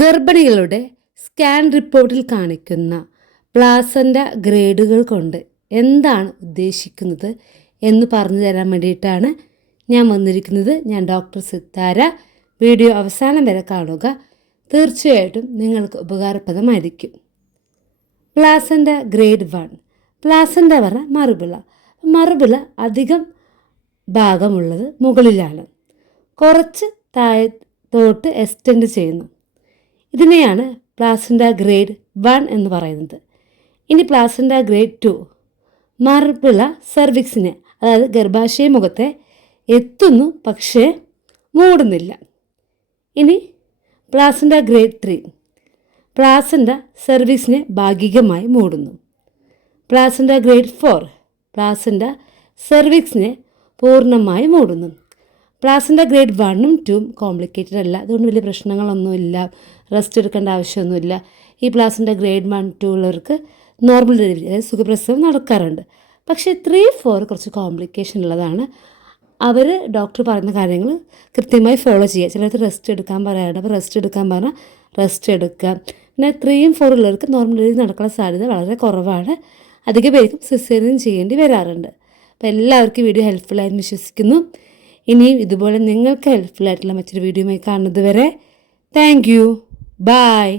ഗർഭിണികളുടെ scan റിപ്പോർട്ടിൽ കാണിക്കുന്ന placenta ഗ്രേഡുകൾ കൊണ്ട് എന്താണ് ഉദ്ദേശിക്കുന്നത് എന്ന് പറഞ്ഞു തരാൻ വേണ്ടിയിട്ടാണ് ഞാൻ വന്നിരിക്കുന്നത്. ഞാൻ ഡോക്ടർ സിത്താര. വീഡിയോ അവസാനം വരെ കാണുക. തീർച്ചയായിട്ടും നിങ്ങൾക്ക് ഉപകാരപ്രദമായിരിക്കും. Placenta grade one. പ്ലാസന്റ പറഞ്ഞ മറുപിള. മറുപിള അധികം ഭാഗമുള്ളത് മുകളിലാണ്. കുറച്ച് താഴത്തോട്ട് എക്സ്റ്റെൻഡ് ചെയ്യുന്നു. ഇതിനെയാണ് പ്ലാസിൻഡ ഗ്രേഡ് വൺ എന്ന് പറയുന്നത്. ഇനി പ്ലാസിൻഡ ഗ്രേഡ് ടു മറുപ്പുള്ള സർവിക്സിന് അതായത് ഗർഭാശയ മുഖത്തെ എത്തുന്നു പക്ഷേ മൂടുന്നില്ല. ഇനി പ്ലാസിൻഡ ഗ്രേഡ് ത്രീ പ്ലാസിൻഡ സർവീസിനെ ഭാഗികമായി മൂടുന്നു. പ്ലാസിൻഡ ഗ്രേഡ് ഫോർ പ്ലാസിൻഡ സർവിക്സിനെ പൂർണമായി മൂടുന്നു. പ്ലാസന്റ ഗ്രേഡ് വണ്ണും ടൂവും കോംപ്ലിക്കേറ്റഡ് അല്ല. അതുകൊണ്ട് വലിയ പ്രശ്നങ്ങളൊന്നുമില്ല റെസ്റ്റ് എടുക്കേണ്ട ആവശ്യമൊന്നുമില്ല. ഈ പ്ലാസിന്റെ ഗ്രേഡ് വൺ ടു ഉള്ളവർക്ക് നോർമൽ ഡെലിവറി അതായത് സുഖപ്രസവം നടക്കാറുണ്ട്. പക്ഷേ ത്രീ ഫോർ കുറച്ച് കോംപ്ലിക്കേഷൻ ഉള്ളതാണ്. അവർ ഡോക്ടർ പറയുന്ന കാര്യങ്ങൾ കൃത്യമായി ഫോളോ ചെയ്യുക. ചിലർക്ക് റെസ്റ്റ് എടുക്കാൻ പറയാറുണ്ട്. അപ്പോൾ റെസ്റ്റ് എടുക്കാൻ പറഞ്ഞാൽ റെസ്റ്റ് എടുക്കുക. പിന്നെ ത്രീയും ഫോർ ഉള്ളവർക്ക് നോർമൽ ഡെലിവറി നടക്കാനുള്ള സാധ്യത വളരെ കുറവാണ്. അധിക പേർക്കും സിസേറിയൻ ചെയ്യേണ്ടി വരാറുണ്ട്. അപ്പോൾ എല്ലാവർക്കും വീഡിയോ ഹെൽപ്ഫുള്ളായെന്ന് വിശ്വസിക്കുന്നു. ഇനിയും ഇതുപോലെ നിങ്ങൾക്ക് ഹെൽപ്ഫുൾ ആയിട്ടുള്ള മറ്റൊരു വീഡിയോയുമായി കാണുന്നത് വരെ താങ്ക് യു ബായ്